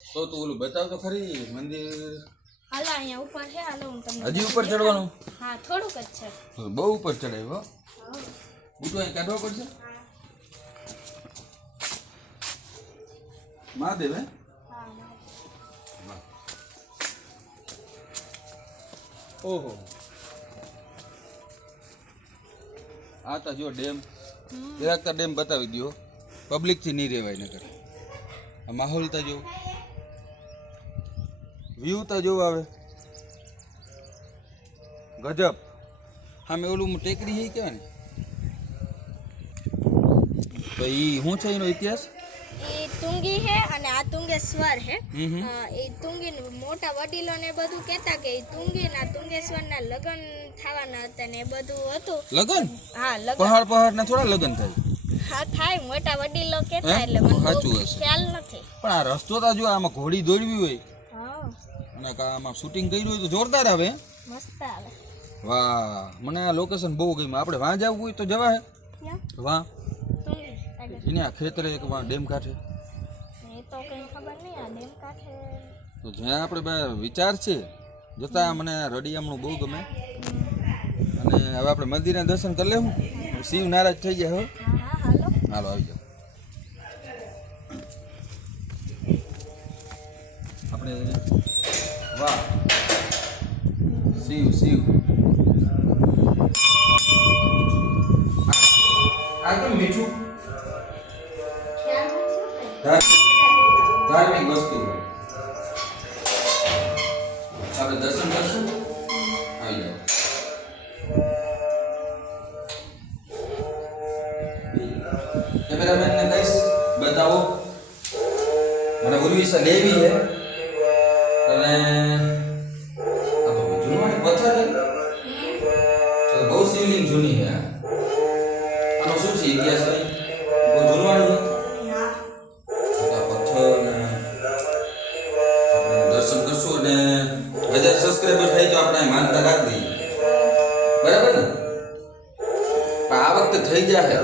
તો તું ઓલું બતાવ તો ખરી મંદિર? હાલો અહીંયા ઉપર છે હાલો હું તમને હજી ઉપર ચડવાનું? હા થોડુંક જ છે. બહુ ઉપર ચડાવ્યો હો. બુટો અહીં કાઢવા પડશે? મહાદેવ હે? ઓહો. આ તા જો ડેમ જરાક તા ડેમ બતાવી દો પબ્લિકથી નહીં રહેવાય નગર આ માહોલ તો જો વ્યૂ તો જોવા આવે ગજબ. સામે ઓલું ટેકરી છે કહેવાય ને? તો એ શું છે એનો ઇતિહાસ? એ તુંગી હે અને આ તુંગેશ્વર હમ. એ તુંગી મોટા વડીલો ને બધું કહેતા કે તુંગી ના તુંગેશ્વર ના લગ્ન થવાના હતા ને એ બધું હતું. લગન? હા લગ્ન. પહાડ પહાડ ના થોડા લગન થાય. હા થાય. મોટા વડીલો કહેતા એટલે મને. ખ્યાલ નથી. પણ આ રસ્તો તો જો આમાં ઘોડી દોડવી હોય. હા. અને આમાં શૂટિંગ કર્યું હોય તો જોરદાર આવે. મસ્ત આવે. વાહ મને આ લોકેશન બહુ ગમ્યું. આપણે વાં જવું હોય તો જવા હે? ક્યાં? વાં? તુંગી આગળ. એને આ ખેતરે એક વાં ડેમ કાંઠે. તો કઈ ખબર નહીં આ ડેમ કાંઠે. તો જ્યાં આપણે વિચાર છે જતાં મને રડિયામણું બહુ ગમે. અને હવે આપણે મંદિરના દર્શન કરી લેવું. શિવ નારાજ થઈ ગયા હો. હાલો આવી જાઓ. આપણે આપણે દર્શન કરશું આવી જાઓ કેમેરામેનને કહીશ બતાવો મને ઉર્વિશા લેવી છે અને આ પથ્થર છે બહુ શિવલિંગ જૂની છે. આનો શું છે ઇતિહાસ ભાઈ જૂનવાણી હજાર સબસ્ક્રાઈબર થાય તો આપણે અહીં માનતા રાખી દઈએ બરાબર ને પણ આ વખતે થઈ જાય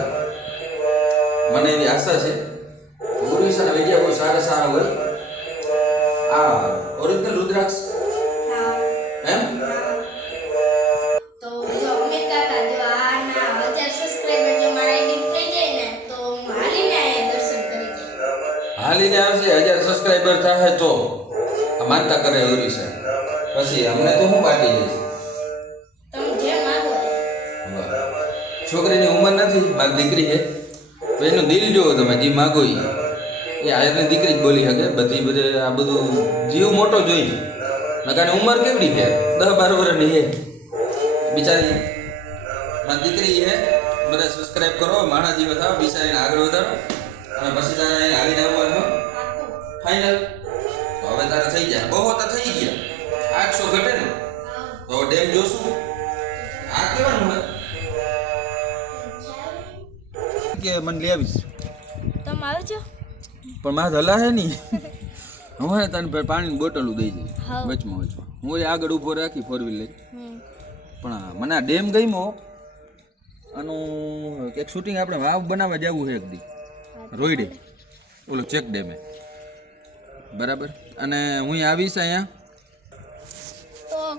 મને એવી આશા છે ઓરિજિનલ વીડિયો બહુ સારા સારા હોય આ ઓરિજિનલ રુદ્રાક્ષ એમ તો જો અમિત કાકા જો આના હજાર સબસ્ક્રાઇબર જો મારા આઈડી થઈ જાય ને તો હું હાલીને અહીંયા દર્શન કરી જાય હાલીને આવશે હજાર સબસ્ક્રાઈબર થાય તો. આ માનતા કરે ઓરિજિનલ પછી અમને તો હું પાટી દઈશ. છોકરીની ઉંમર નથી મારી દીકરી છે. તો એનું દિલ જોવો તમે જે માગો એ આયરની દીકરી જ બોલી શકે બધી બધે આ બધું જીવ મોટો જોઈ નકાની ઉંમર કેવડી છે? દસ બાર વર્ષની છે. બિચારી મારી દીકરી છે. બધા સબસ્ક્રાઈબ કરો માણા જીવ થાવ બિચારીને આગળ વધારો. અને પછી તારે આવીને આવવાનું. ફાઇનલ હવે તારે થઈ જાય બહુ તો થઈ ગયા. આઠસો ઘટે ને તો ડેમ જોશું. આ કેવાનું હોય. કે મને લઈ આવીશ. તમે આવજો પણ મારે હલા હે નહીં અમારે તને પાણીની બોટલું દઈ દઈ વચમાં વચમાં. હું એ આગળ ઊભો રાખી ફોર વ્હીલ લઈ. પણ મને આ ડેમ ગમ્યો આનું એક શૂટિંગ આપણે વાવ બનાવવા જવું છે એક દી. રોઈડે ઓલો ચેક ડેમે. બરાબર? અને હું આવીશ અહીંયા.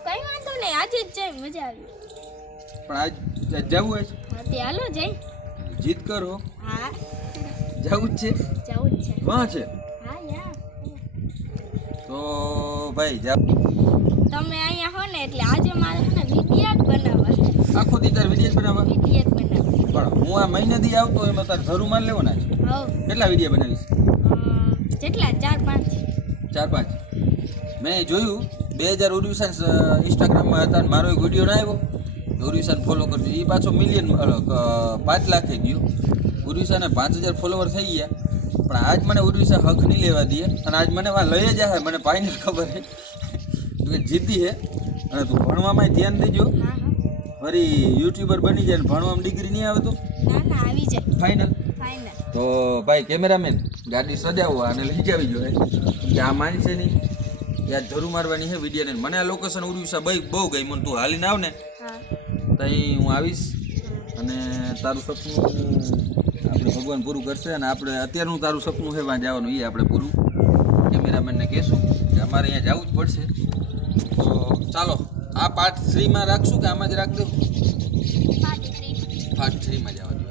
કઈ વાંધો નહીં આજે જ જાય મજા આવી. પણ આજ જવું છે? હા તે હાલો જઈ. જીત કરો. હા. જવું જ છે? જવું જ છે. વાં છે? હા યા. તો ભાઈ જા. તમે અહીંયા હો ને એટલે આજે મારે ને વિડિયા જ બનાવવા આખો દી તાર વીડિયો બનાવવા? વિડિયા જ બનાવવા. પણ હું આ મહિને દી આવતો એમાં તાર જરૂર માન લેવાના છે. હવ. કેટલા વીડિયો બનાવીશ? જેટલા ચાર પાંચ. ચાર પાંચ. મેં જોયું બે હજાર ઉર્વિશાન ઇન્સ્ટાગ્રામમાં હતા અને મારો એક વીડિયો ના આવ્યો. ઉર્વિશાન ફોલો કરજો. એ પાછો મિલિયન પાંચ લાખે ગયો. ઉર્વિશાને પાંચ હજાર ફોલોવર થઈ ગયા. પણ આજ મને ઉર્વિશા હક નહીં લેવા દે. અને આજ મને વા લઈ જાય મને ભાઈને ખબર છે. જીતી હે. અને તું ભણવામાં ધ્યાન દેજો. ફરી યુટ્યુબર બની જાય ભણવામાં ડિગ્રી નહીં આવે તો? આવી જાય. ફાઇનલ ફાઇનલ તો ભાઈ કેમેરામેન ગાડી સજાવો અને લઈ જાવી જોઈએ. કે આ માનશે નહીં? યાદ જરૂર મારવાની છે વિડીયોને. મને આ લોકેશન ઉર્વિશા ભાઈ બહુ ગઈ મને તું હાલીને આવ ને હા ત્યાં હું આવીશ અને તારું સપનું આપણે ભગવાન પૂરું કરશે અને આપણે અત્યારનું તારું સપનું છે વાં જવાનું એ આપણે પૂરું. કેમેરામેનને કહેશું કે અમારે અહીંયા જવું જ પડશે. તો ચાલો આ પાર્ટ થ્રીમાં રાખશું કે આમાં જ રાખ દઉં? પાર્ટ થ્રીમાં જવા દો